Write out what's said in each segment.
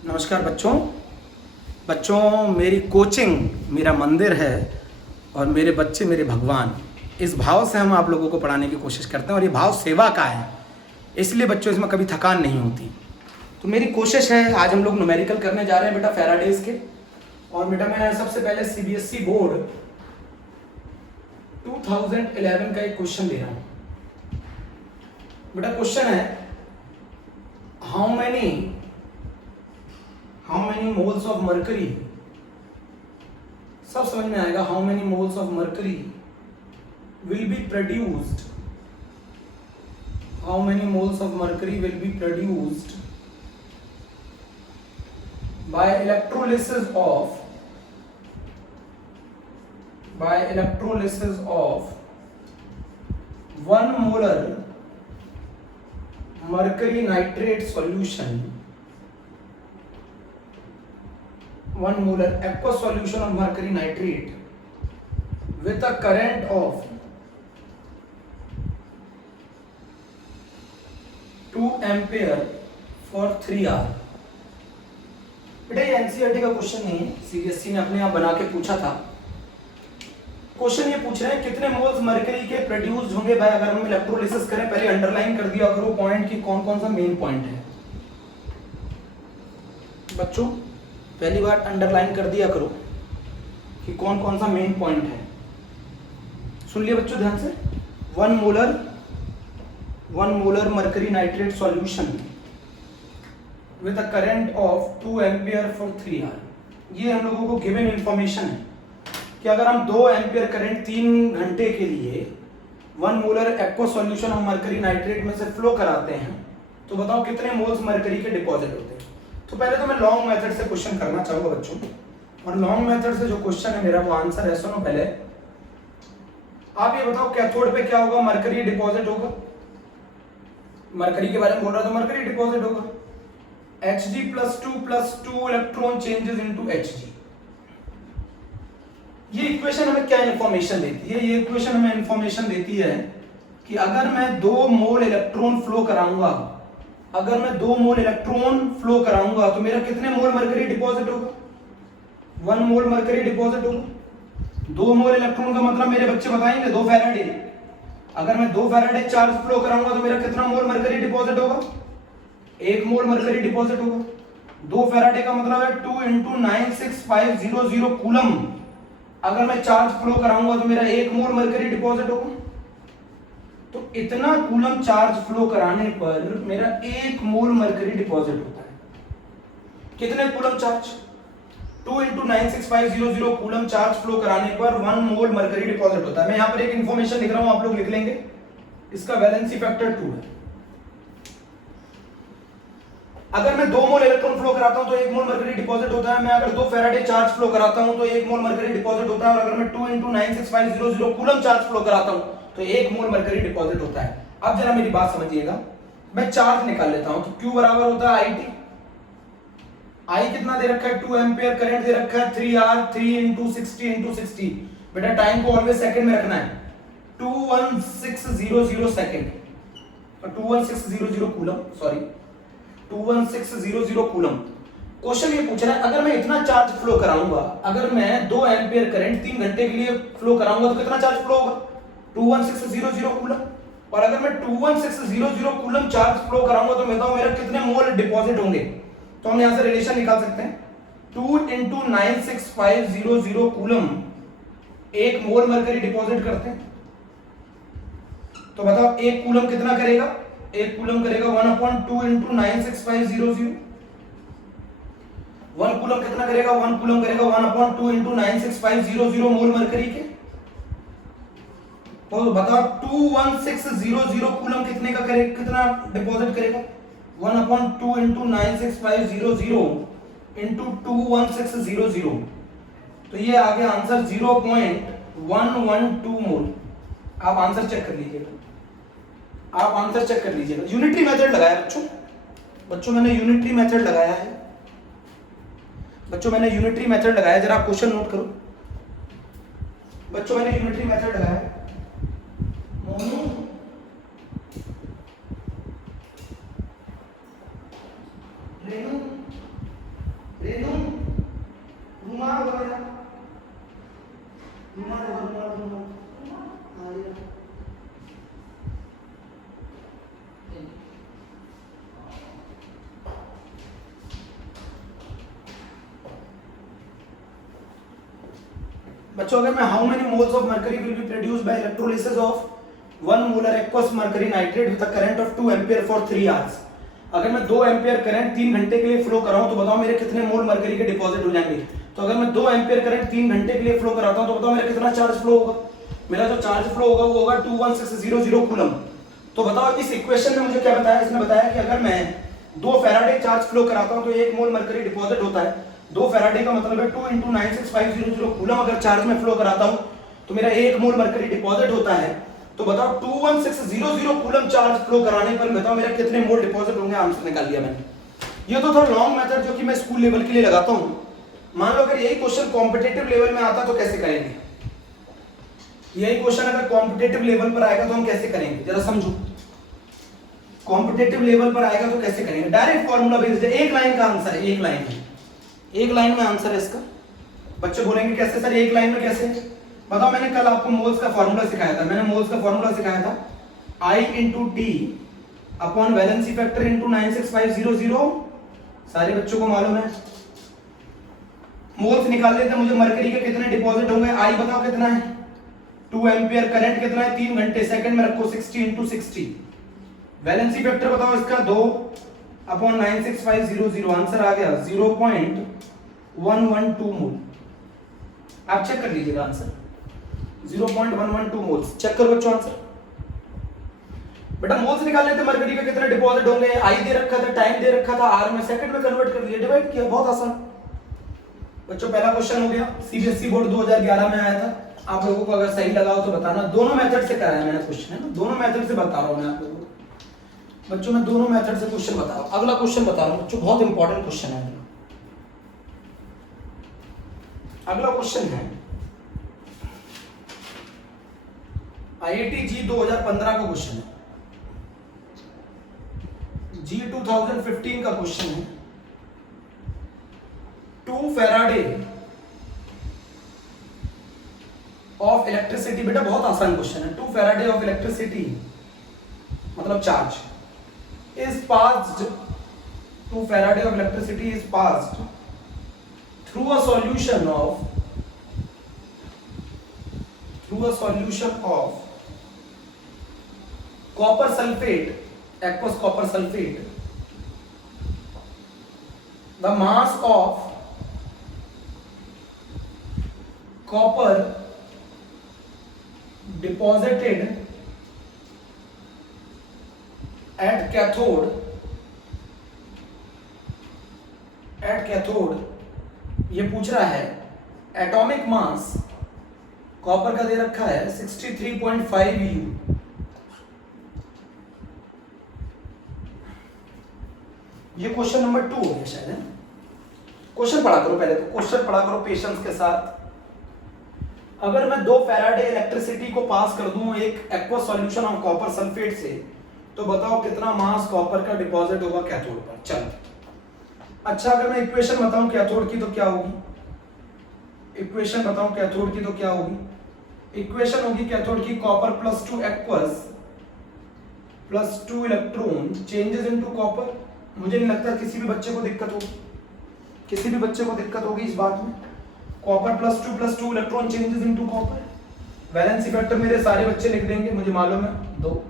नमस्कार बच्चों। बच्चों, मेरी कोचिंग मेरा मंदिर है और मेरे बच्चे मेरे भगवान। इस भाव से हम आप लोगों को पढ़ाने की कोशिश करते हैं और ये भाव सेवा का है, इसलिए बच्चों इसमें कभी थकान नहीं होती। तो मेरी कोशिश है, आज हम लोग न्यूमेरिकल करने जा रहे हैं बेटा फैराडेज के। और बेटा मैं सबसे पहले सीबीएसई बोर्ड 2011 का एक क्वेश्चन ले रहा हूँ। बेटा क्वेश्चन है how many moles of mercury, सब समझ में आएगा। How many moles of mercury will be produced, how many moles of mercury will be produced by electrolysis of 1 molar mercury nitrate solution, 1 molar aqueous solution of mercury nitrate with a current of 2 ampere for 3 hour। बेटा ये NCERT का question नहीं है, CBSE ने अपने आप बना के पूछा था। क्वेश्चन ये पूछ रहे हैं कितने मोल्स मरकरी के प्रोड्यूस्ड होंगे भाई अगर हम इलेक्ट्रोलिसिस करें। पहले अंडरलाइन कर दिया करो पॉइंट की कौन कौन सा मेन पॉइंट है। बच्चों पहली बार अंडरलाइन कर दिया करो कि कौन कौन सा मेन पॉइंट है। सुन लिया बच्चों ध्यान से। 1 molar mercury nitrate solution with a current of 2 ampere for 3 hour. ये हम लोगों को गिवन इंफॉर्मेशन है कि अगर हम 2 एम्पियर करंट 3 घंटे के लिए 1 molar aqua solution of mercury nitrate में से फ्लो कराते हैं तो बताओ कितने मोल्स मरकरी के डिपॉजिट होते हैं। तो पहले तो मैं लॉन्ग मेथड से क्वेश्चन करना चाहूंगा बच्चों, और लॉन्ग मेथड से जो क्वेश्चन है मेरा वो आंसर है। सुनो पहले आप ये बताओ कैथोड पे क्या होगा, मरकरी डिपॉजिट होगा। मरकरी के बारे में बोल रहा था, मरकरी डिपॉजिट होगा। Hg+2+2 electron changes into Hg। ये इक्वेशन हमें क्या इंफॉर्मेशन देती है? ये इक्वेशन हमें इंफॉर्मेशन देती है कि अगर मैं 2 मोल इलेक्ट्रॉन फ्लो कराऊंगा, अगर मैं 2 मोल इलेक्ट्रॉन फ्लो कराऊंगा तो मेरा कितने मोल मरकरी डिपॉजिट होगा? 1 मोल मरकरी डिपॉजिट होगा। 2 मोल इलेक्ट्रॉन का मतलब मेरे बच्चे बताएंगे 2 फैराडे। अगर मैं 2 फैराडे चार्ज फ्लो कराऊंगा तो मेरा कितना मोल मरकरी डिपॉजिट होगा? 1 मोल मरकरी डिपॉजिट होगा। 2 फैराडे का मतलब है 2 × 96500 कूलम। अगर मैं चार्ज फ्लो कराऊंगा तो मेरा 1 मोल मरकरी डिपॉजिट होगा। तो इतना कूलम चार्ज फ्लो कराने पर मेरा 1 मोल मरकरी डिपॉजिट होता है। कितने coulomb charge? 2 × 96500 coulomb charge flow कराने पर 1 मोल मरकरी डिपॉजिट होता है। मैं यहां पर एक इंफॉर्मेशन लिख रहा हूं, आप लोग लिख लेंगे। इसका वैलेंसी फैक्टर 2 है। अगर मैं 2 मोल इलेक्ट्रॉन फ्लो कराता हूं तो 1 मोल मरकरी डिपॉजिट होता है। मैं अगर 2 फैराडे चार्ज फ्लो कराता हूं तो 1 मोल मरकरी डिपॉजिट होता है। और अगर मैं 2 × 96500 कूलम चार्ज फ्लो कराता हूं तो 1 मोल मरकरी डिपॉजिट होता है। अब जरा मेरी बात समझिएगा, मैं चार्ज निकाल लेता हूं तो Q बराबर होता है IT। I कितना दे रखा है? 2 एम्पियर करंट दे रखा है। 3R 3 × 60 × 60। बेटा टाइम को ऑलवेज सेकंड में रखना है। 21600 सेकंड और 21600 कूलम, सॉरी 21600 कूलम। क्वेश्चन ये पूछ रहा है अगर मैं इतना चार्ज फ्लो कराऊंगा, अगर मैं 2 एम्पियर करंट 3 घंटे के लिए फ्लो कराऊंगा तो कितना चार्ज फ्लो होगा? 21600 कूलम। और अगर मैं 21600 कूलम चार्ज फ्लो कराऊंगा तो बताओ मेरा कितने मोल डिपॉजिट होंगे? तो हम यहां से रिलेशन निकाल सकते हैं। 2 × 96500 कूलम 1 मोल मरकरी डिपॉजिट करते हैं। तो बताओ 1 कूलम कितना करेगा? 1 कूलम करेगा 1/2 × 96500। 1 कूलम कितना करेगा? 1 कूलम करेगा 1/2 × 96500 मोल मरकरी के। तो बताओ 21600 कूलम कितने का करेगा, कितना डिपॉजिट करेगा? 1/2 × 96500 × 21600। तो ये आ गया आंसर 0.112 मोल। आप आंसर चेक कर लीजिएगा, आप आंसर चेक कर लीजिएगा। यूनिटरी मेथड लगाया बच्चों मैंने यूनिटरी मेथड लगाया है। बच्चों मैंने यूनिटरी मेथड लगाया, जरा आप क्वेश्चन नोट करो। बच्चों मैंने यूनिटरी मेथड लगाया। रेनू रुमाल वगैरह रुमाल रुमाल रुमाल हाँ ये बच्चों अगर मैं how many moles of mercury will be produced by electrolysis of 1 molar aqueous mercury nitrate with a current of 2 ampere for 3 hours, अगर मैं 2 एम्पीयर करंट 3 घंटे के लिए फ्लो कराऊं तो बताओ मेरे कितने मोल मर्करी के डिपॉजिट हो जाएंगे। तो अगर मैं 2 एम्पीयर करंट 3 घंटे के लिए फ्लो कराता हूं तो बताओ मेरा कितना चार्ज फ्लो होगा। मेरा जो चार्ज फ्लो होगा वो होगा 21600 कूलम। तो बताओ इस इक्वेशन में मुझे क्या बताया, इसने बताया कि अगर मैं 2 फैराडे चार्ज फ्लो कराता हूं तो 1 मोल मर्करी डिपॉजिट होता है। 2 फैराडे का मतलब है 2 × 96500 कूलम अगर चार्ज में फ्लो कराता हूं तो मेरा 1 मोल मर्करी डिपॉजिट होता है। तो बताओ 21600 कूलम चार्ज फ्लो कराने पर बताओ मेरा कितने मोल डिपॉजिट होंगे। आंसर निकाल लिया मैंने। ये तो था लॉन्ग मेथड जो कि मैं स्कूल लेवल के लिए लगाता हूं। मान लो अगर यही क्वेश्चन कॉम्पिटिटिव लेवल में आता तो कैसे करेंगे। यही क्वेश्चन अगर कॉम्पिटिटिव लेवल पर आएगा तो हम कैसे करेंगे जरा समझो। कॉम्पिटिटिव लेवल पर आएगा तो कैसे करेंगे। डायरेक्ट फॉर्मूला बेस्ड है, एक लाइन का आंसर है, एक लाइन है, एक लाइन में आंसर है इसका। बच्चे बोलेंगे कैसे सर एक लाइन में कैसे। बताओ मैंने कल आपको मोल्स का फॉर्मूला सिखाया था। मैंने मोल्स का फॉर्मूला सिखाया था I × T upon valency factor × 96500। सारे बच्चों को मालूम है। मोल्स निकाल लेते हैं, मुझे मरकरी के कितने डिपॉजिट होंगे। I बताओ कितना है 2 एम्पीयर, करंट कितना है 3 घंटे, सेकंड में रखो 60 × 60। वैलेंसी फैक्टर बताओ इसका 2 अपॉन 96500, आंसर आ गया 0.112 मोल। आप चेक कर लीजिएगा आंसर 0.112 मोल्स। चेक करो बच्चों आंसर। बेटा मोल्स निकाल लेते मरकरी के कितने डिपॉजिट होंगे। आई दे रखा था, टाइम दे रखा था, आर में सेकंड में कन्वर्ट कर दिया, डिवाइड किया, बहुत आसान। बच्चों पहला क्वेश्चन हो गया। सीबीएसई बोर्ड 2011 में आया था। आप लोगों को अगर सही लगा हो तो बताना। दोनों मेथड से कराया मैंने क्वेश्चन, है ना, दोनों मेथड से बता रहा हूं मैं आप लोगों को। बच्चों मैं दोनों मेथड से क्वेश्चन बता रहा हूं। अगला क्वेश्चन बता रहा हूं बच्चों, बहुत इंपॉर्टेंट क्वेश्चन है। अगला क्वेश्चन है IIT जी 2015 का क्वेश्चन है। जी 2015 का क्वेश्चन है। 2 फैराडे ऑफ इलेक्ट्रिसिटी। बेटा बहुत आसान क्वेश्चन है। 2 फैराडे ऑफ इलेक्ट्रिसिटी मतलब charge is passed. 2 Faraday of electricity is passed through a solution of copper sulfate, aqueous copper sulfate. The mass of copper deposited at cathode ये पूछ रहा है atomic mass copper का दे रखा है 63.5 U। ये question number 2 हो गया शायद, है। क्वेश्चन पढ़ा करो पहले, तो क्वेश्चन पढ़ा करो पेशेंस के साथ। अगर मैं 2 फैराडे इलेक्ट्रिसिटी को पास कर दूं एक aqueous solution of copper sulphate से, तो बताओ कितना मास कॉपर का डिपॉजिट होगा कैथोड पर। चलो अच्छा, अगर मैं इक्वेशन बताऊं कैथोड की तो क्या होगी। इक्वेशन बताऊं कैथोड की तो क्या होगी। इक्वेशन होगी कैथोड की copper +2 aqueous +2 electron changes into copper. मुझे नहीं लगता किसी भी बच्चे को दिक्कत होगी, किसी भी बच्चे को दिक्कत होगी इस बात में। Copper +2 electron changes into copper. Valency factor मेरे सारे बच्चे लिख देंगे, मुझे मालूम है 2।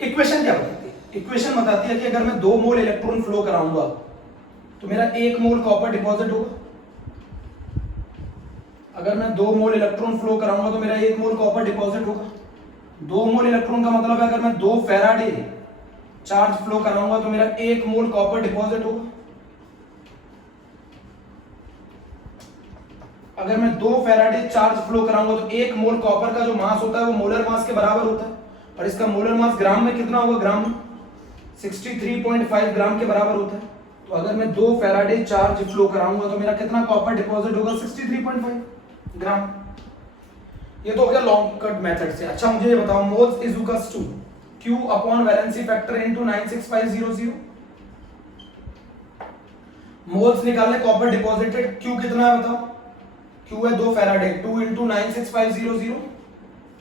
इक्वेशन क्या बताती है। इक्वेशन बताती है कि अगर मैं 2 मोल इलेक्ट्रॉन फ्लो कराऊंगा तो मेरा 1 मोल कॉपर डिपॉजिट होगा। अगर मैं 2 मोल इलेक्ट्रॉन फ्लो कराऊंगा तो मेरा 1 मोल कॉपर डिपॉजिट होगा। 2 मोल इलेक्ट्रॉन का मतलब है अगर मैं 2 फैराडे चार्ज फ्लो कराऊंगा तो मेरा 1 मोल कॉपर डिपॉजिट होगा। अगर मैं 2 फैराडे चार्ज फ्लो कराऊंगा तो 1 मोल कॉपर का जो मास होता है वो मोलर मास के बराबर होता है, और इसका मोलर मास ग्राम में कितना होगा, ग्राम में 63.5 ग्राम के बराबर होता है। तो अगर मैं 2 फैराडे चार्ज फ्लो कराऊंगा तो मेरा कितना कॉपर डिपॉजिट होगा, 63.5 ग्राम। ये तो हो गया लॉन्ग कट मेथड से। अच्छा मुझे ये बताओ moles is equals to Q upon valency factor into 96500। Moles निकालने कॉपर डिपॉजिटेड, क्यू कितना है बताओ, क्यू है 2 फैराडे, 2 × 96500,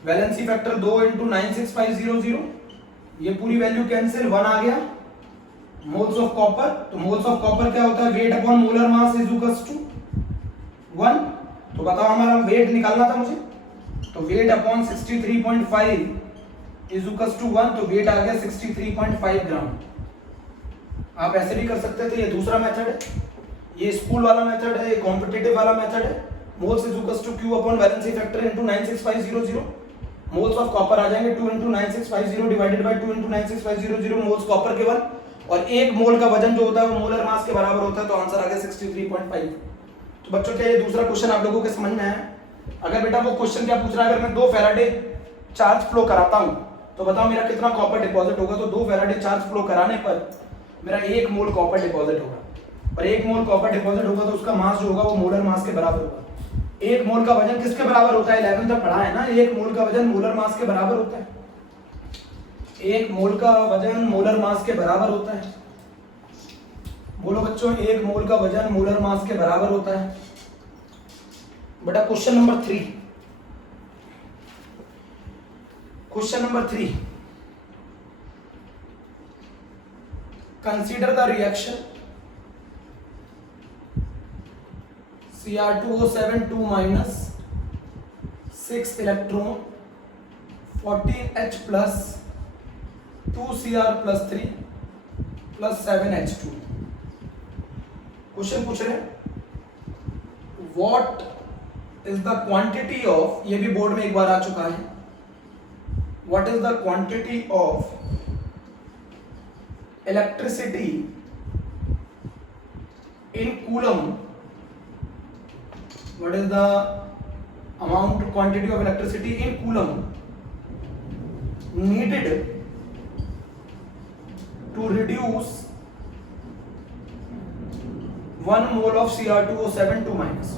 वैलेंसी फैक्टर 2 × 96500, ये पूरी वैल्यू कैंसिल, 1 आ गया। मोल्स ऑफ कॉपर, तो मोल्स ऑफ कॉपर क्या होता है, weight upon molar mass is equals to 1। तो बताओ हमारा वेट निकालना था मुझे, तो weight upon 63.5 is equals to 1, तो वेट आ गया 63.5 ग्राम। आप ऐसे भी कर सकते थे, ये दूसरा मेथड है, ये स्कूल वाला मेथड है, ये कॉम्पिटिटिव वाला मेथड है। Moles is equals to Q upon valency factor into 96500, moles of copper आ जाएंगे 2 × 9650 डिवाइडेड बाय 2 × 96500, मोल्स कॉपर के 1, और एक मोल का वजन जो होता है वो मोलर मास के बराबर होता है, तो आंसर आ गया 63.5। तो बच्चों क्या ये दूसरा क्वेश्चन आप लोगों के समझ में आया? अगर बेटा वो क्वेश्चन क्या पूछ रहा है, अगर मैं 2 फैराडे चार्ज फ्लो कराता हूं तो बताओ मेरा कितना कॉपर डिपॉजिट होगा, तो 2 फैराडे चार्ज फ्लो कराने पर मेरा 1 मोल कॉपर डिपॉजिट होगा, और 1 मोल कॉपर डिपॉजिट होगा तो उसका मास जो होगा वो मोलर मास के बराबर होगा। 1 मोल का वजन किसके बराबर होता है, 11 तक पढ़ा है ना, 1 मोल का वजन मोलर मास के बराबर होता है, 1 मोल का वजन मोलर मास के बराबर होता है। बोलो बच्चों, 1 मोल का वजन मोलर मास के बराबर होता है। बेटा question number 3, question number 3, consider the reaction Cr2O7 2 minus 6 electron 14H plus 2Cr plus 3 plus 7H2। Question पूछ रहे हैं what is the quantity of, ये भी बोर्ड में एक बार आ चुका है, what is the quantity of electricity in coulomb, what is the amount quantity of electricity in coulomb needed to reduce 1 mole of Cr2O7 2 minus।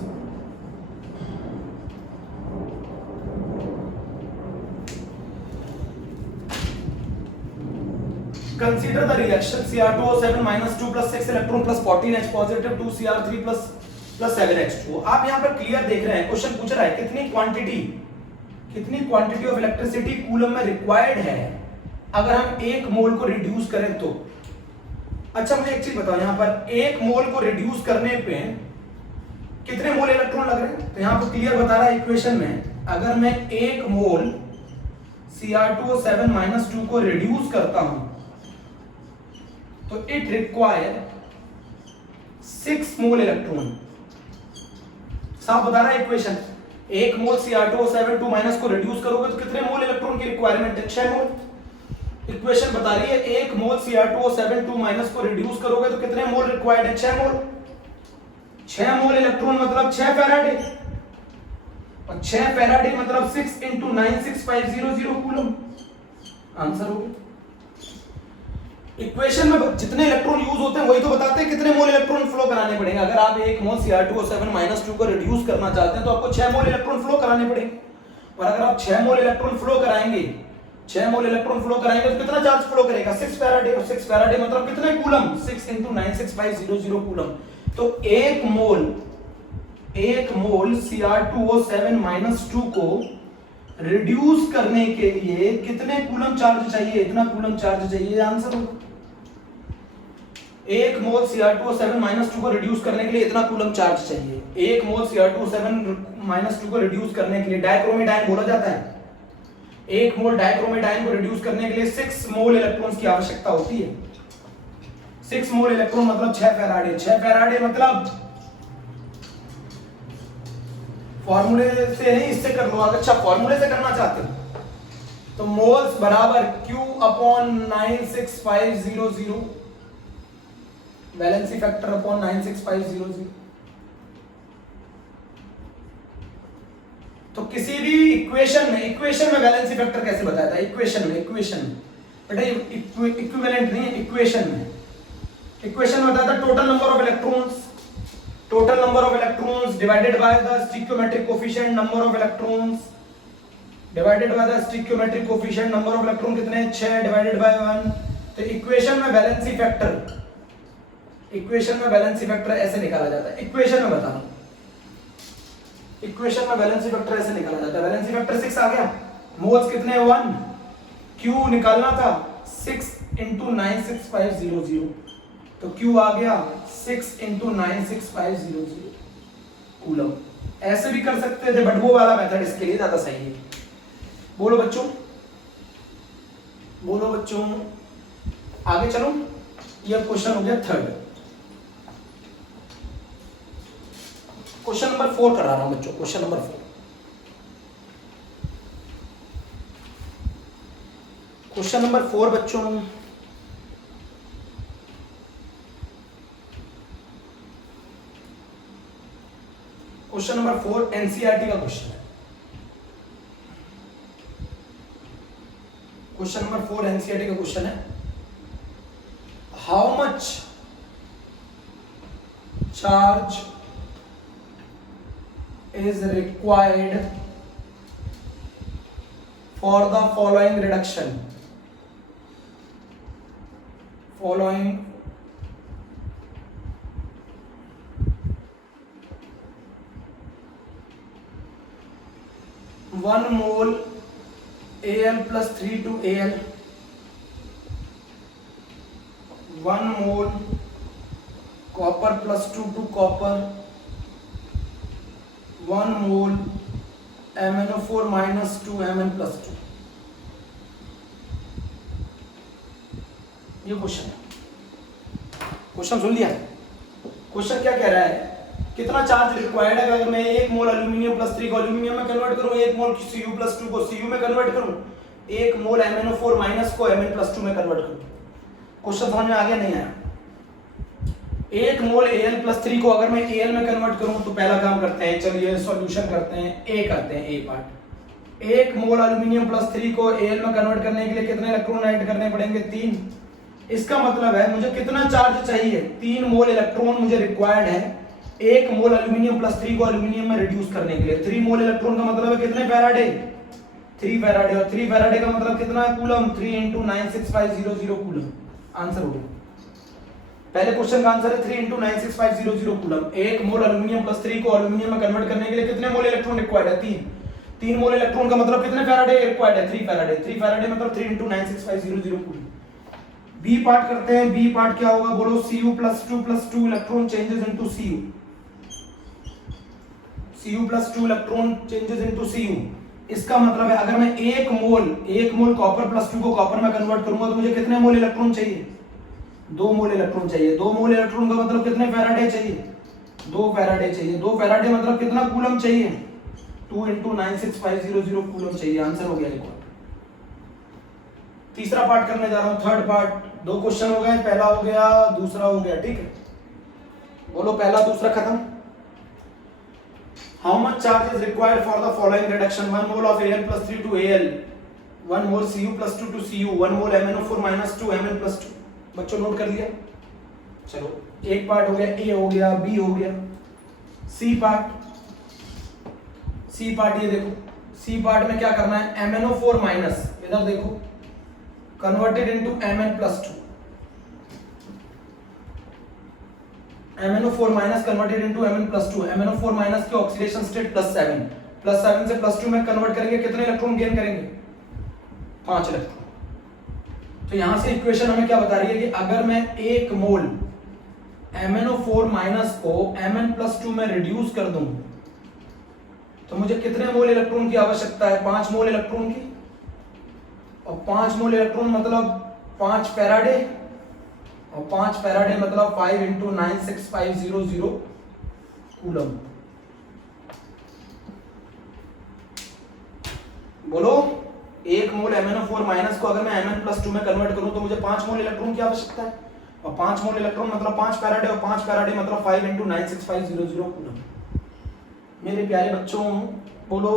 Consider the reaction Cr2O7 minus 2 plus 6 electron plus 14H positive 2 Cr3 plus 7H2। आप यहाँ पर clear देख रहे हैं, question पूछ रहा है कितनी क्वांटिटी ऑफ इलेक्ट्रिसिटी कूलम में रिक्वायर्ड है अगर हम 1 मोल को रिड्यूस करें तो। अच्छा मुझे एक चीज बताओ, यहाँ पर 1 मोल को रिड्यूस करने पे कितने मोल इलेक्ट्रॉन लग रहे हैं, तो यहाँ पर क्लियर बता रहा है इक्वेशन में, अगर मैं 1 मोल Cr2O7 - 2 को रिड्यूस करता हूं तो इट रिक्वायर 6 मोल इलेक्ट्रॉन। साफ बता रहा है इक्वेशन, 1 मोल Cr2O7 2 को रिड्यूस करोगे तो कितने मोल इलेक्ट्रॉन की रिक्वायरमेंट है, 6 मोल। इक्वेशन बता रही है 1 मोल Cr2O7 2 को रिड्यूस करोगे तो कितने मोल रिक्वायर्ड है, 6 मोल। 6 मोल इलेक्ट्रॉन मतलब 6 फैराडे, और 6 फैराडे मतलब 6 × 96500 कूलम। आंसर हो गया। इक्वेशन में जितने इलेक्ट्रॉन यूज होते हैं वही तो बताते हैं कितने मोल इलेक्ट्रॉन फ्लो कराने पड़ेंगे। अगर आप 1 मोल Cr2O7 - 2 को रिड्यूस करना चाहते हैं तो आपको 6 मोल इलेक्ट्रॉन फ्लो कराने पड़ेंगे, और अगर आप 6 मोल इलेक्ट्रॉन फ्लो कराएंगे, 6 मोल इलेक्ट्रॉन फ्लो कराएंगे तो कितना चार्ज फ्लो करेगा, 6 फैराडे, और 6 फैराडे मतलब कितने कूलम, 6 × 96500 कूलम। तो 1 मोल Cr2O7 - 2 को रिड्यूस करने के लिए कितने कूलम चार्ज चाहिए, इतना कूलम चार्ज चाहिए, आंसर होगा। 1 मोल Cr2O7 - 2 को रिड्यूस करने के लिए इतना कूलम चार्ज चाहिए। 1 मोल Cr2O7 - 2 को रिड्यूस करने के लिए डाइक्रोमेट आयन बोला जाता है, 1 मोल डाइक्रोमेट आयन को रिड्यूस करने के लिए 6 मोल इलेक्ट्रॉन्स की आवश्यकता होती है। 6 मोल इलेक्ट्रॉन मतलब 6 फैराडे, 6 फैराडे मतलब फॉर्मूले से नहीं, इससे कर लो। अच्छा फॉर्मूले से करना चाहते हो तो मोल्स बराबर Q/96,500 वैलेंसी फैक्टर अपॉन 96500। तो किसी भी इक्वेशन में वैलेंसी फैक्टर कैसे बताया था, इक्वेशन में बेटा इक्विवेलेंट नहीं है, इक्वेशन में बताया था total number of electrons divided by the stoichiometric coefficient number of electrons divided by the stoichiometric coefficient number of electron कितने, 6 डिवाइडेड बाय 1। तो इक्वेशन में वैलेंसी फैक्टर इक्वेशन में वैलेंसी फैक्टर ऐसे निकाला जाता है, इक्वेशन में बता रहा हूं, इक्वेशन में वैलेंसी फैक्टर ऐसे निकाला जाता है। वैलेंसी फैक्टर 6 आ गया, मोल्स कितने 1, क्यू निकालना था 6 × 96500, तो क्यू आ गया 6 × 96500 कूलम। ऐसे भी कर सकते थे बट वो वाला मेथड इसके लिए ज्यादा सही है। बोलो बच्चों, बोलो बच्चों, आगे चलो। यह क्वेश्चन हो गया थर्ड। क्वेश्चन नंबर 4 करा रहा हूं बच्चों, क्वेश्चन नंबर 4। क्वेश्चन नंबर 4 बच्चों, क्वेश्चन नंबर 4 एनसीईआरटी का क्वेश्चन है। क्वेश्चन नंबर 4 एनसीईआरटी का क्वेश्चन है, how much charge is required for the following reduction, following 1 mole Al plus 3 to Al, 1 mole copper plus 2 to copper, 1 mole MnO4 minus 2 Mn plus 2। ये question है, question सुन लिया। Question क्या कह रहा है, कितना चार्ज रिक्वायर्ड है अगर मैं 1 मोल एल्यूमिनियम प्लस 3 को एल्यूमिनियम में कन्वर्ट करूं, 1 मोल Cu प्लस 2 को Cu में कन्वर्ट करूं, 1 मोल MnO4 माइनस को Mn प्लस 2 में कन्वर्ट करूं। क्वेश्चन समझ में आ गया नहीं आया? 1 मोल Al प्लस 3 को अगर मैं Al में कन्वर्ट करूं तो पहला काम करते हैं, चलिए सॉल्यूशन करते हैं, A करते हैं, A part. 1 mole aluminium plus 3 को Al में कन्वर्ट करने के लिए कितने इलेक्ट्रॉन ऐड करने पड़ेंगे? 3। इसका मतलब है मुझे कितना चार्ज चाहिए? 3 मोल इलेक्ट्रॉन मुझे रिक्वायर्ड है 1 मोल एल्यूमिनियम प्लस 3 को एल्यूमिनियम में रिड्यूस करने के लिए। 3 मोल इलेक्ट्रॉन का मतलब है कितने फैराडे? 3 फैराडे, और 3 फैराडे का मतलब कितना है कूलम? 3 × 96500 कूलम। आंसर हो गया। पहले क्वेश्चन का आंसर है 3 × 96500 कूलम। 1 मोल एल्यूमिनियम प्लस 3 को एल्यूमिनियम में कन्वर्ट करने के लिए कितने मोल इलेक्ट्रॉन रिक्वायर्ड है? 3। 3 मोल इलेक्ट्रॉन का मतलब कितने फैराडे रिक्वायर्ड है? 3 फैराडे। 3 फैराडे मतलब 3 × 96500 कूलम। बी पार्ट करते हैं, बी पार्ट क्या होगा बोलो? Cu plus 2 electron changes into Cu, Cu plus 2 electron changes into Cu। इसका मतलब है अगर मैं 1 मोल कॉपर प्लस 2 को कॉपर में कन्वर्ट करूंगा तो मुझे कितने मोल इलेक्ट्रॉन चाहिए? 2 मोल इलेक्ट्रॉन चाहिए। 2 मोल इलेक्ट्रॉन का मतलब कितने फैराडे चाहिए? 2 फैराडे चाहिए। 2 फैराडे मतलब कितना कूलम चाहिए? 2 × 96500 कूलम चाहिए। आंसर हो गया एक और। तीसरा पार्ट करने जा रहा हूं, थर्ड पार्ट। 2 क्वेश्चन हो गए, पहला हो गया, दूसरा हो गया, ठीक है? बोलो पहला दूसरा खत्म। How much charge is required for the following reduction? 1 mole of Al plus 3 to Al, 1 mole Cu plus 2 to Cu, 1 mole MnO4 minus 2 Mn plus 2। बच्चों नोट कर लिया? चलो एक पार्ट हो गया, ए हो गया, बी हो गया। सी पार्ट, सी पार्ट ये देखो, सी पार्ट में क्या करना है? MnO4 माइनस, इधर देखो, converted into Mn plus 2, MnO4 minus converted into Mn plus 2। MnO4 minus की ऑक्सीडेशन स्टेट +7, +7 से +2 में कन्वर्ट करेंगे, कितने इलेक्ट्रॉन गेन करेंगे? 5 इलेक्ट्रॉन। तो यहां से इक्वेशन हमें क्या बता रही है कि अगर मैं 1 मोल MnO4 माइनस को Mn plus 2 में रिड्यूस कर दूं तो मुझे कितने मोल इलेक्ट्रॉन की आवश्यकता है? 5 मोल इलेक्ट्रॉन की। और 5 मोल इलेक्ट्रॉन मतलब 5 फैराडे, और 5 फैराडे मतलब 5 × 96500 कूलम। बोलो 1 मोल MnO4 माइनस को अगर मैं Mn plus 2 में कन्वर्ट करूं तो मुझे 5 मोल इलेक्ट्रॉन की आवश्यकता है, और 5 मोल इलेक्ट्रॉन मतलब 5 फैराडे, और 5 फैराडे मतलब 5 × 96500 कूलम। मेरे प्यारे बच्चों बोलो,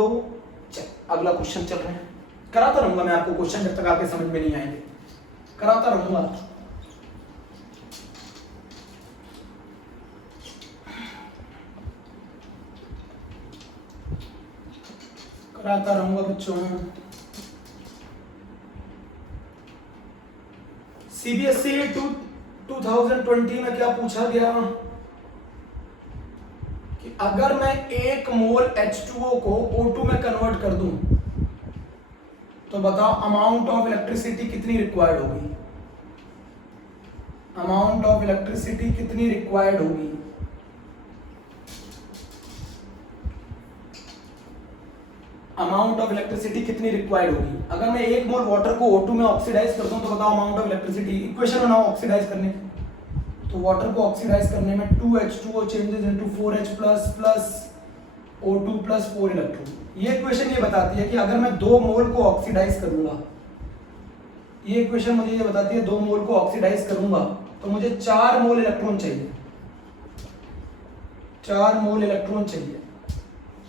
अगला क्वेश्चन चल रहे हैं। कराता रहूंगा मैं आपको क्वेश्चन जब तक आपके समझ में नहीं आएंगे, कराता रहूंगा। कराता रहूंगा बच्चों। CBSE 2 2020 में क्या पूछा गया कि अगर मैं 1 मोल H2O को O2 में कन्वर्ट कर दूं तो बताओ अमाउंट ऑफ इलेक्ट्रिसिटी कितनी रिक्वायर्ड होगी। अमाउंट ऑफ इलेक्ट्रिसिटी कितनी रिक्वायर्ड होगी। अमाउंट ऑफ इलेक्ट्रिसिटी कितनी रिक्वायर्ड होगी। अगर मैं 1 मोल वाटर को O2 में ऑक्सीडाइज कर दूं तो बताओ अमाउंट ऑफ इलेक्ट्रिसिटी। इक्वेशन बनाओ ऑक्सीडाइज करने की। तो वाटर को ऑक्सीडाइज करने में 2H2O changes into 4H plus O2 plus 4 electron. ये इक्वेशन ये बताती है कि अगर मैं 2 मोल को ऑक्सीडाइज करूंगा, ये इक्वेशन मुझे ये बताती है 2 मोल को ऑक्सीडाइज करूंगा तो मुझे 4 मोल इलेक्ट्रॉन चाहिए। 4 मोल इलेक्ट्रॉन चाहिए।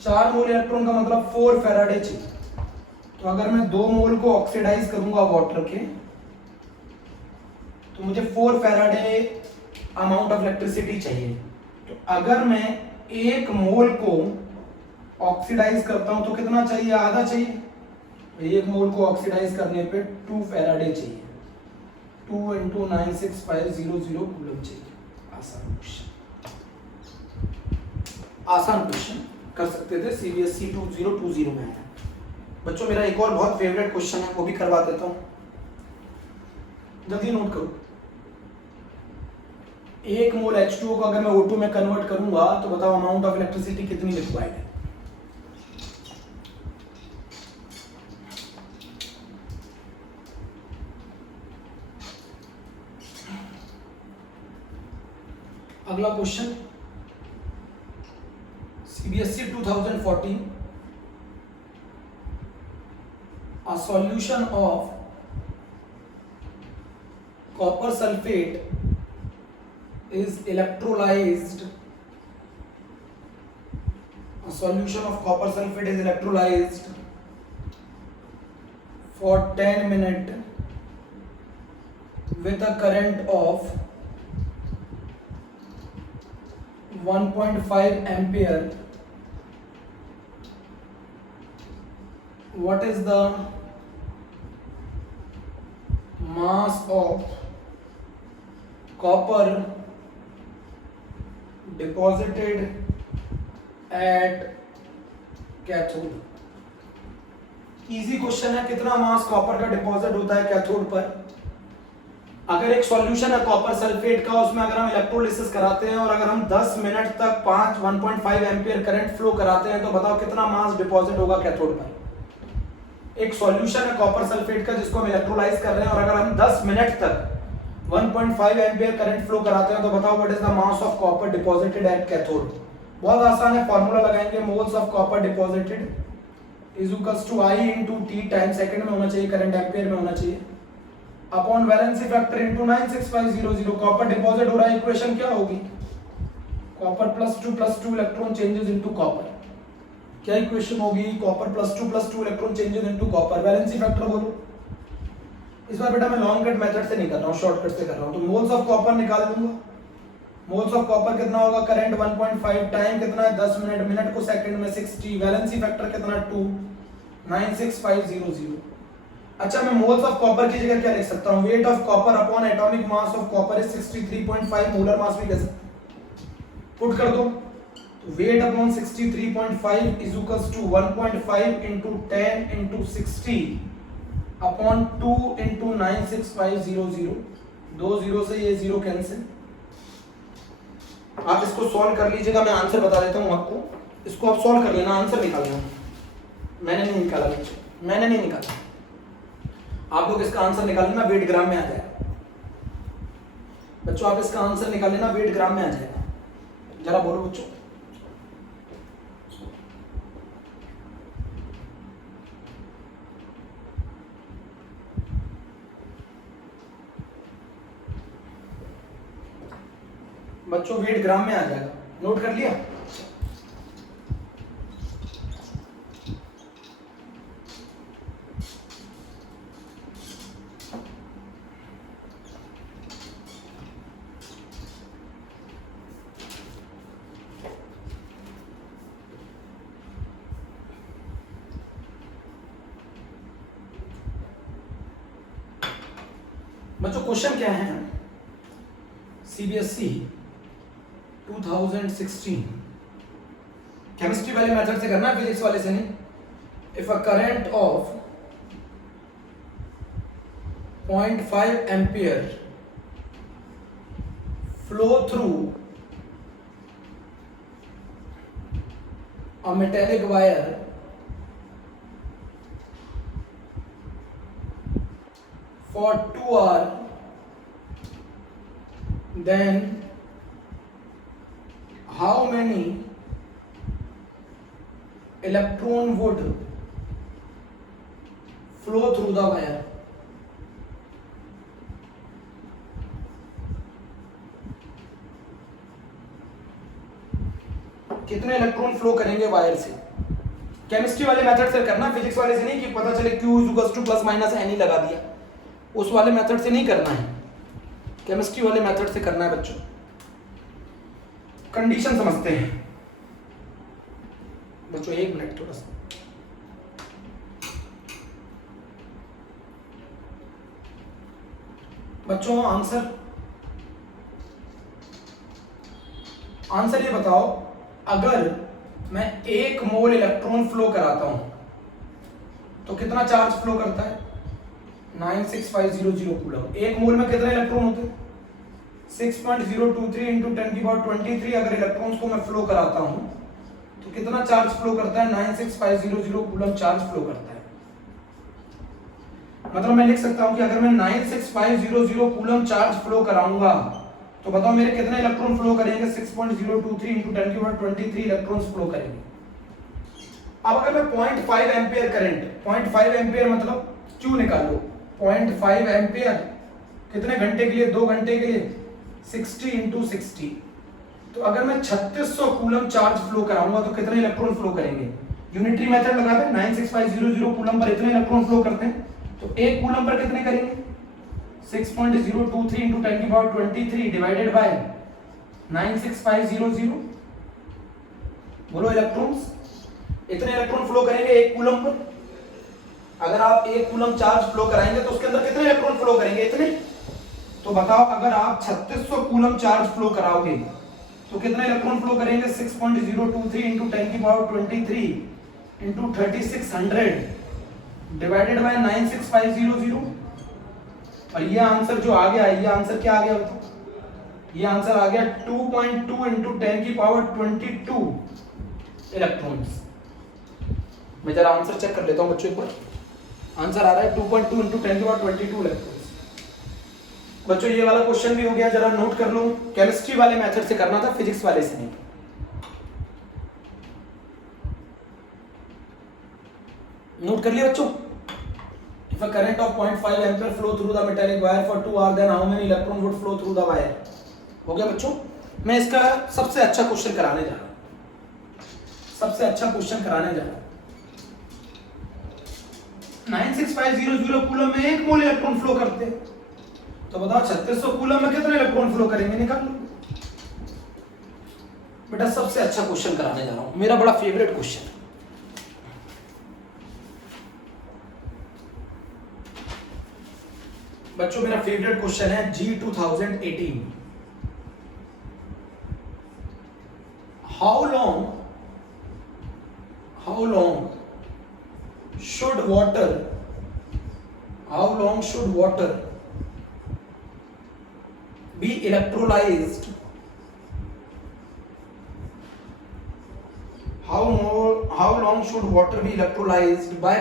4 मोल इलेक्ट्रॉन का मतलब 4 फैराडे चाहिए। तो अगर मैं 2 मोल को ऑक्सीडाइज करूंगा वाटर के तो मुझे 4 फैराडे अमाउंट ऑफ इलेक्ट्रिसिटी चाहिए। तो अगर मैं 1 मोल को ऑक्सीडाइज करता हूं तो कितना चाहिए, आधा चाहिए। 1 मोल को ऑक्सीडाइज करने पे 2 फैराडे चाहिए। 2 × 96500 कूलम चाहिए। आसान क्वेश्चन, आसान क्वेश्चन कर सकते थे। CBSE 2020 में आया। बच्चों मेरा एक और बहुत फेवरेट क्वेश्चन है, वो भी करवा देता हूं, जल्दी नोट करो। 1 मोल H2O को अगर मैं O2 में कन्वर्ट करूंगा तो बताओ अमाउंट ऑफ इलेक्ट्रिसिटी कितनी रिक्वायर्ड है। अगला question CBSE 2014, a solution of copper sulfate is electrolyzed. A solution of copper sulfate is electrolyzed for 10 minutes with a current of 1.5 ampere. What is the mass of copper deposited at cathode? Easy question है, कितना मास copper का deposit होता है cathode पर। अगर एक solution है copper sulphate का, उसमें अगर हम इलेक्ट्रोलिसिस कराते हैं और अगर हम 10 मिनट तक 1.5 एम्पियर करंट फ्लो कराते हैं तो बताओ कितना मास डिपॉजिट होगा कैथोड पर। एक सॉल्यूशन है कॉपर सल्फेट का जिसको हम इलेक्ट्रोलाइज कर रहे हैं और अगर हम 10 मिनट तक 1.5 एम्पियर करंट फ्लो कराते हैं तो बताओ what is the mass of copper deposited at cathode. बहुत आसान है, फार्मूला लगाएंगे। Moles of copper deposited is equals to I × T, time second में होना चाहिए, करंट एम्पियर में होना चाहिए, upon valency factor into 96500। Copper deposit हो रहा है, इक्वेशन क्या होगी, copper +2 electron changes into copper. क्या इक्वेशन होगी, copper +2 electron changes into copper. Valency factor बोलो। इस बार बेटा मैं लॉन्ग कट मेथड से नहीं कर रहा हूं, शॉर्टकट से कर रहा हूं। तो मोल्स ऑफ कॉपर निकाल दूंगा। मोल्स ऑफ कॉपर कितना होगा, करंट 1.5, टाइम कितना है 10 मिनट, मिनट को सेकंड में 60, वैलेंसी फैक्टर कितना 2, 96500। अच्छा, मैं मोल्स ऑफ कॉपर की जगह क्या लिख सकता हूं, weight of copper upon atomic mass of copper is 63.5, molar mass भी कह सकते। पुट कर दो, तो weight upon 63.5 is equals to 1.5 × 10 × 60 upon 2 × 96500। 2 0 से ये 0 कैंसिल। आप इसको सॉल्व कर लीजिएगा, मैं आंसर बता देता हूं आपको। इसको आप सॉल्व कर लेना, आंसर निकालना। मैंने नहीं निकाला बच्चों, मैंने नहीं निकाला। आप लोग इसका आंसर निकाल लेना, वेट ग्राम में आ जाएगा। बच्चों आप इसका आंसर निकाल लेना, वेट ग्राम में आ जाएगा। जरा बोलो बच्चों। बच्चों वेट ग्राम में आ जाएगा, नोट कर लिया। बच्चों क्वेश्चन क्या है, CBSE 2016 केमिस्ट्री वाले मेथड से करना है, फिजिक्स वाले से नहीं। If a current of 0.5 ampere flow through a metallic wire for 2 hours, then how many electron would flow through the wire? कितने इलेक्ट्रॉन फ्लो करेंगे वायर से? केमिस्ट्री वाले मेथड से करना, फिजिक्स वाले से नहीं कि पता चले Q प्लस माइनस एन ही लगा दिया, उस वाले मेथड से नहीं करना है, केमिस्ट्री वाले मेथड से करना है बच्चों। कंडीशन समझते हैं बच्चों, एक मिनट थोड़ा सा। बच्चों आंसर ये बताओ, अगर मैं 1 मोल इलेक्ट्रॉन फ्लो कराता हूं तो कितना चार्ज फ्लो करता है? 96500 कूलम। 1 मोल में कितने इलेक्ट्रॉन होते हैं? 6.023 इंटू 10⁻23। अगर इलेक्ट्रॉन्स को मैं फ्लो कराता हूं तो कितना चार्ज फ्लो करता है? 96500 कूलम चार्ज फ्लो करता है। मतलब मैं लिख सकता हूं कि अगर मैं 96500 कूलम चार्ज फ्लो कराऊंगा तो बताओ मेरे कितने इलेक्ट्रॉन फ्लो करेंगे? 6.023 इंटू 10⁻23 इलेक्ट्रॉन्स फ्लो करेंगे। अब अगर मैं 0.5 एम्पियर करंट, 0.5 एम्पियर मतलब क्यू निकाल लो, 0.5 एम्पियर कितने घंटे के लिए? 2 घंटे के लिए 60 इंटू 60। तो अगर मैं 3600 कूलम चार्ज फ्लो कराऊंगा तो कितने इलेक्ट्रॉन फ्लो करेंगे? यूनिटरी मेथड लगा दें, 96500 कूलम पर इतने इलेक्ट्रॉन फ्लो करते हैं, तो 1 कूलम पर कितने करेंगे? 6.023 इंटू 10⁻23 डिवाइडेड बाय 96500। बोलो इलेक्ट्रॉन्स, इतने इलेक्ट्रॉन फ्लो करेंगे 1 कूलम पर। अगर आप 1 कूलम चार्ज फ्लो कराएंगे तो उसके अंदर कितने इलेक्ट्रॉन फ्लो करेंगे? इतने। तो बताओ अगर आप 3600 कूलम चार्ज फ्लो कराओगे तो कितने इलेक्ट्रॉन फ्लो करेंगे? 6.023 इंटू 10⁻23 इंटू 3600 डिवाइडेड बाय 96500। और ये आंसर जो आ गया, ये आंसर क्या आ गया बताओ? ये आंसर आ गया 2.2 इंटू 10⁻22 इलेक्ट्रॉन्स। मैं जरा आंसर चेक कर लेता हूं बच्चों एक बार। आंसर आ रहा है 2.2 इंटू 10⁻22 इलेक्ट्रॉन्स। बच्चों ये वाला क्वेश्चन भी हो गया, जरा नोट कर लो। केमिस्ट्री वाले मेथड से करना था, फिजिक्स वाले से नहीं। नोट कर लिया बच्चों? If a current of 0.5 ampere flow through the metallic wire for 2 hours, then how many electron would flow through the wire? हो गया बच्चों? मैं इसका सबसे अच्छा क्वेश्चन कराने जा रहा हूं, सबसे अच्छा क्वेश्चन कराने जा रहा हूं। 96500 कूलम में 1 मोल इलेक्ट्रॉन फ्लो करते हैं, तो बताओ 3600 कूलम में कितने इलेक्ट्रॉन फ्लो करेंगे? निकाल लो बेटा। सबसे अच्छा क्वेश्चन कराने जा रहा हूं, मेरा बड़ा फेवरेट क्वेश्चन। बच्चों मेरा फेवरेट क्वेश्चन है G 2018। How long should water be electrolyzed? How long should water be electrolyzed by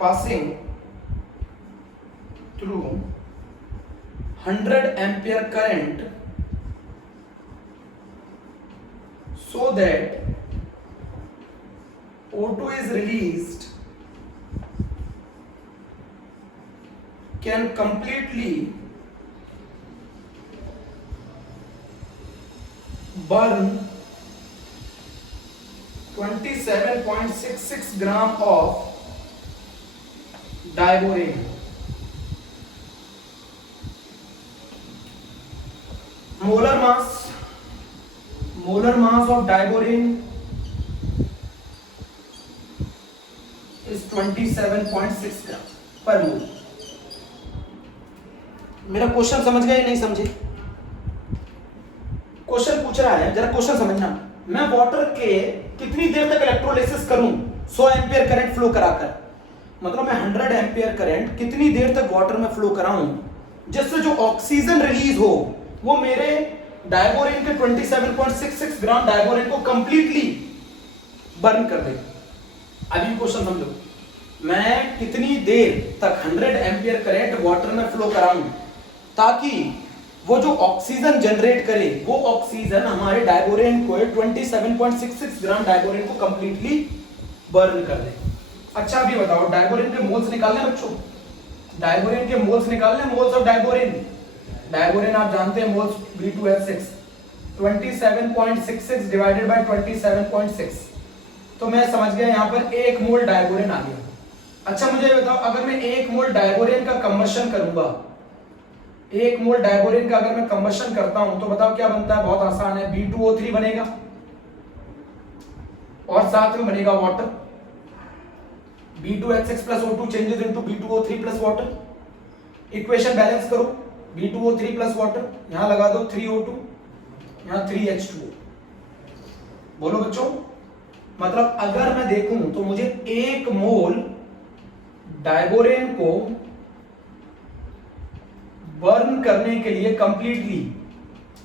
passing through 100 ampere current so that O2 is released can completely burn 27.66 gram of diborane. Molar mass of diborane is 27.6 ग्राम पर मोल। मेरा question समझ गए नहीं समझे? Question पूछ रहा है, जरा क्वेश्चन समझना। मैं वाटर के कितनी देर तक इलेक्ट्रोलिसिस करूं 100 एम्पियर करंट फ्लो कराकर, मतलब मैं 100 एम्पियर करंट कितनी देर तक वाटर में फ्लो कराऊं जिससे जो ऑक्सीजन रिलीज हो वो मेरे डायबोरेन के 27.66 ग्राम डायबोरेन को कंप्लीटली बर्न कर दे। अभी क्वेश्चन समझो, मैं कितनी देर तक 100 एम्पियर करंट वाटर में फ्लो कराऊं ताकि वो जो ऑक्सीजन जनरेट करे वो ऑक्सीजन हमारे डायबोरेन को 27.66 ग्राम डायबोरेन को कंप्लीटली बर्न कर दे। अच्छा अभी बताओ, डायबोरेन के मोल्स निकालने बच्चों, डायबोरेन के मोल्स निकालने, मोल्स ऑफ डायबोरेन। डायबोरेन आप जानते हैं मोल्स B2H6 27.66 डिवाइडेड बाय 27.6, तो मैं समझ गया यहाँ पर 1 मोल डायबोरेन आ गया। अच्छा मुझे ये बताओ, अगर मैं 1 मोल डायबोरेन का कंबशन करूंगा, 1 मोल डायबोरेन का अगर मैं कंबशन करता हूं तो बताओ क्या बनता है? बहुत आसान है, B2O3 बनेगा और साथ में बनेगा water. B2H6 plus O2 changes into B2O3 plus water। Equation balance करो, B2O3 plus water, यहां लगा दो 3O2, यहां 3H2O। बोलो बच्चों, मतलब अगर मैं देखूं तो मुझे 1 मोल डायबोरेन को बर्न करने के लिए कंप्लीटली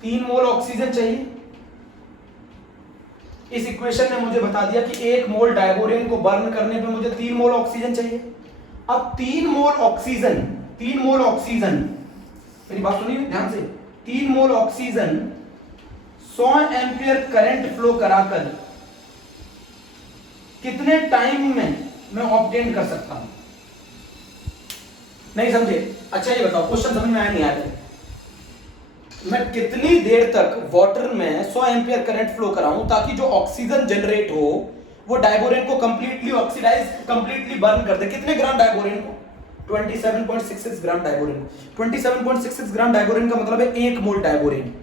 3 मोल ऑक्सीजन चाहिए। इस इक्वेशन ने मुझे बता दिया कि 1 मोल डायबोरेन को बर्न करने पे मुझे 3 मोल ऑक्सीजन चाहिए। अब 3 मोल ऑक्सीजन, मेरी बात सुनिए ध्यान से, 3 मोल ऑक्सीजन 100 एम्पियर करंट फ्लो कराकर कितने टाइम में मैं ऑब्टेन कर सकता हूं? नहीं समझे? अच्छा ये बताओ, क्वेश्चन समझ में आया नहीं आया? मैं कितनी देर तक वाटर में 100 एम्पियर करंट फ्लो कराऊं ताकि जो ऑक्सीजन जनरेट हो वो डायबोरेन को कंप्लीटली ऑक्सीडाइज, कंप्लीटली बर्न कर दे। कितने ग्राम डायबोरेन को? 27.66 ग्राम डायबोरेन। 27.66 ग्राम डायबोरेन का मतलब है 1 मोल डायबोरेन।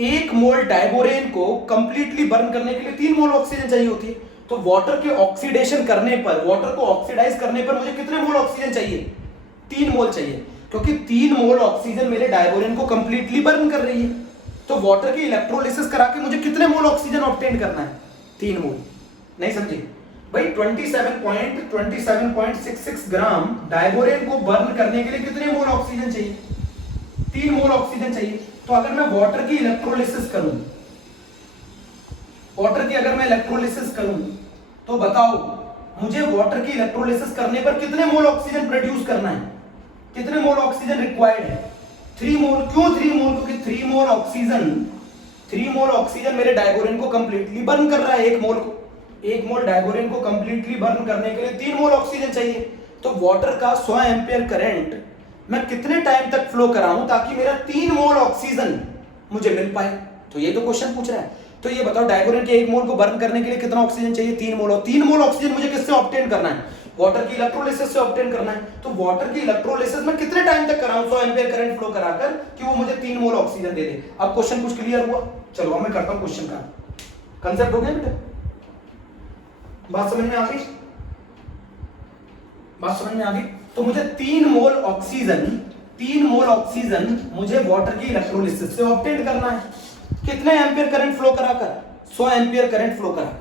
1 मोल डायबोरेन को कंप्लीटली बर्न करने के लिए 3 मोल ऑक्सीजन चाहिए होती है। तो वाटर के ऑक्सीडेशन करने पर, वाटर को ऑक्सीडाइज करने पर मुझे कितने मोल ऑक्सीजन चाहिए? 3 मोल चाहिए, क्योंकि 3 मोल ऑक्सीजन मेरे डायबोरेन को कंप्लीटली बर्न कर रही है। तो वाटर की इलेक्ट्रोलिसिस करा के मुझे कितने मोल ऑक्सीजन ऑब्टेन करना है? 3 मोल। नहीं समझे भाई? 27.66 ग्राम डायबोरेन को बर्न करने के लिए कितने मोल ऑक्सीजन चाहिए? 3 मोल ऑक्सीजन चाहिए। तो अगर मैं वाटर की इलेक्ट्रोलिसिस करूं, वाटर की अगर मैं इलेक्ट्रोलिसिस करूं तो बताओ मुझे वाटर की इलेक्ट्रोलिसिस करने पर कितने मोल ऑक्सीजन प्रोड्यूस करना है? कितने मोल ऑक्सीजन रिक्वायर्ड है? 3 मोल। क्यों 3 मोल? क्योंकि 3 मोल ऑक्सीजन मेरे डायबोरेन को कंप्लीटली बर्न कर रहा है। 1 मोल को, 1 मोल डायबोरेन को कंप्लीटली बर्न करने के लिए 3 मोल ऑक्सीजन चाहिए। तो वाटर का 100 एम्पियर करंट मैं कितने टाइम तक फ्लो कराऊं ताकि मेरा 3 मोल ऑक्सीजन मुझे मिल पाए? तो ये तो क्वेश्चन पूछ रहा है। तो ये बताओ, डायबोरेन के 1 मोल को बर्न करने के लिए कितना ऑक्सीजन चाहिए? 3 मोल। और 3 मोल ऑक्सीजन मुझे किससे ऑब्टेन करना है? वाटर की इलेक्ट्रोलिसिस से ऑब्टेन करना है। तो वाटर की इलेक्ट्रोलिसिस में कितने टाइम तक कराऊं 100 एम्पियर करंट फ्लो कराकर कि वो मुझे 3 मोल ऑक्सीजन दे दे? अब क्वेश्चन कुछ क्लियर हुआ? चलो अब मैं करता हूं क्वेश्चन का कंसेप्ट। हो गया बेटा? बात समझ में आ गई? बात समझ में आ गई? तो मुझे 3 मोल ऑक्सीजन मुझे वाटर की इलेक्ट्रोलिसिस से ऑब्टेन करना है। कितने एम्पियर करंट फ्लो कराकर? 100 एम्पियर करंट फ्लो कराकर।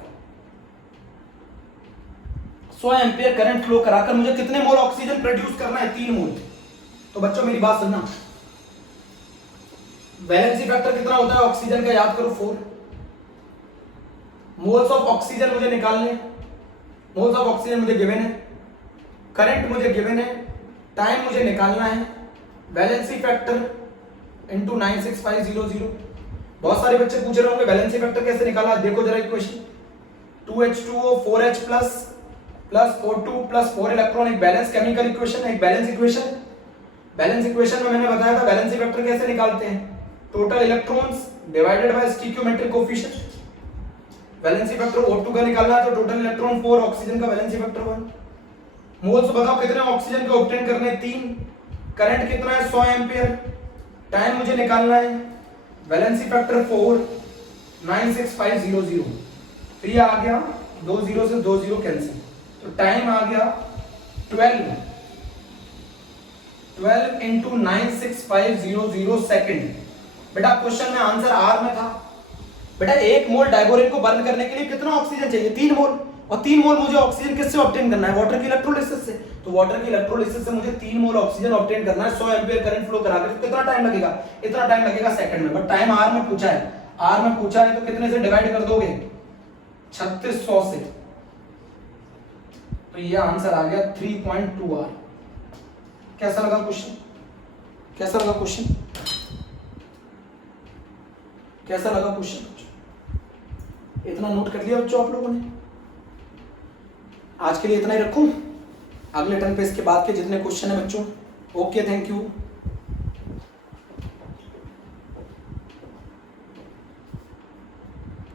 100 एम्पियर करंट फ्लो कराकर मुझे कितने मोल ऑक्सीजन प्रोड्यूस करना है? 3 मोल। तो बच्चों मेरी बात सुनना, वैलेंसी फैक्टर कितना होता है ऑक्सीजन का? याद करो 4। मोल्स ऑफ ऑक्सीजन मुझे निकालने, मोल्स ऑफ ऑक्सीजन मुझे गिवन है, करंट मुझे गिवन है, टाइम मुझे निकालना है, वैलेंसी फैक्टर इनटू 96500। बहुत सारे बच्चे पूछ रहे होंगे वैलेंसी फैक्टर कैसे निकाला? देखो जरा equation, 2H2O 4H plus O2 plus 4 electron, एक बैलेंस केमिकल इक्वेशन है, एक बैलेंस इक्वेशन। बैलेंस इक्वेशन में मैंने बताया था वैलेंसी फैक्टर कैसे निकालते हैं, total electrons divided bye stoichiometric coefficient. Valency factor O2 का निकालना है तो टोटल इलेक्ट्रॉन 4, ऑक्सीजन का वैलेंसी फैक्टर 1। मोल्स बताओ कितने ऑक्सीजन के ऑब्टेन करने हैं? 3। करंट कितना है? 100 एम्पियर। टाइम मुझे निकालना है, वैलेंसी फैक्टर 4, 96500। 3 आ गया, 2 0 से 2 0 कैंसिल, तो टाइम आ गया 12 12 इंटू 96500 सेकेंड। बेटा क्वेश्चन में आंसर आर में था। बेटा एक मोल डाइबोरेन को बर्न करने के लिए कितना ऑक्सीजन चाहिए? 3 मोल। और 3 मोल मुझे ऑक्सीजन किससे ऑब्टेन करना है? वाटर की इलेक्ट्रोलिसिस से। तो वाटर की इलेक्ट्रोलिसिस से मुझे 3 मोल ऑक्सीजन ऑब्टेन करना है 100 एम्पीयर करंट फ्लो करा के। कितना टाइम लगेगा? इतना टाइम लगेगा सेकंड में। बट टाइम आर में पूछा है, आर में पूछा है तो कितने से डिवाइड कर दोगे? 3600 से। तो ये आंसर आ गया 3.2 आर। कैसा लगा क्वेश्चन? कैसा लगा क्वेश्चन? कैसा लगा क्वेश्चन? इतना नोट कर लिया बच्चों आप लोगों ने? आज के लिए इतना ही रखूं, अगले टर्न पे इसके बाद के जितने क्वेश्चन है बच्चों। Okay, thank you.